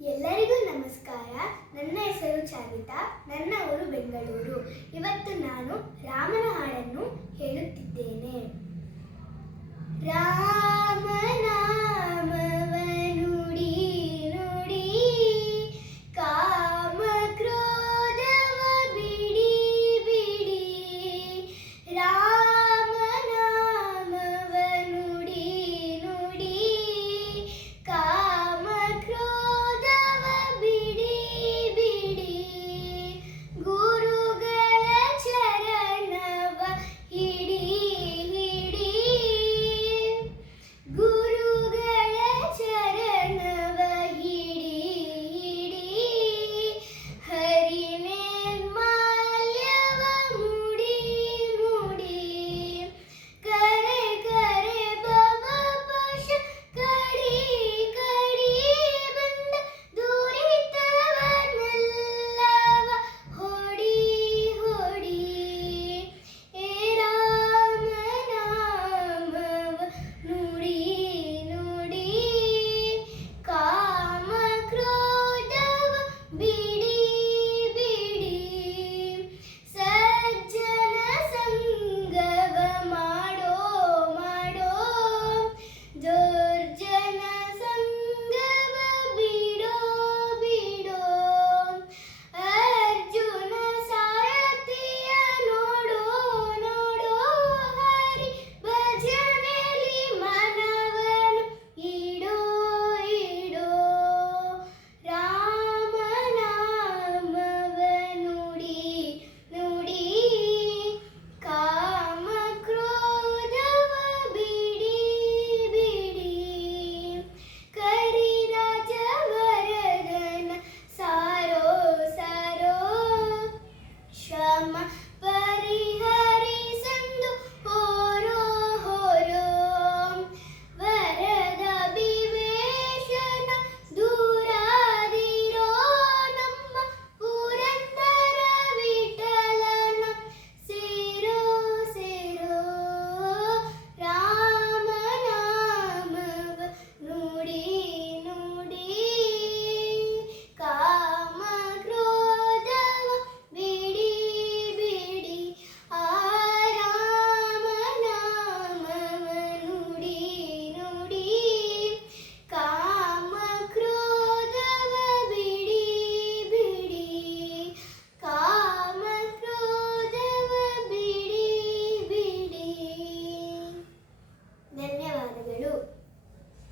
ಎಲ್ಲರಿಗೂ ನಮಸ್ಕಾರ. ನನ್ನ ಹೆಸರು ಚಾರಿತಾ. ನನ್ನ ಊರು ಬೆಂಗಳೂರು. ಇವತ್ತು ನಾನು ರಾಮನ ಹಾಡನ್ನು ಹೇಳುತ್ತಿದ್ದೇನೆ.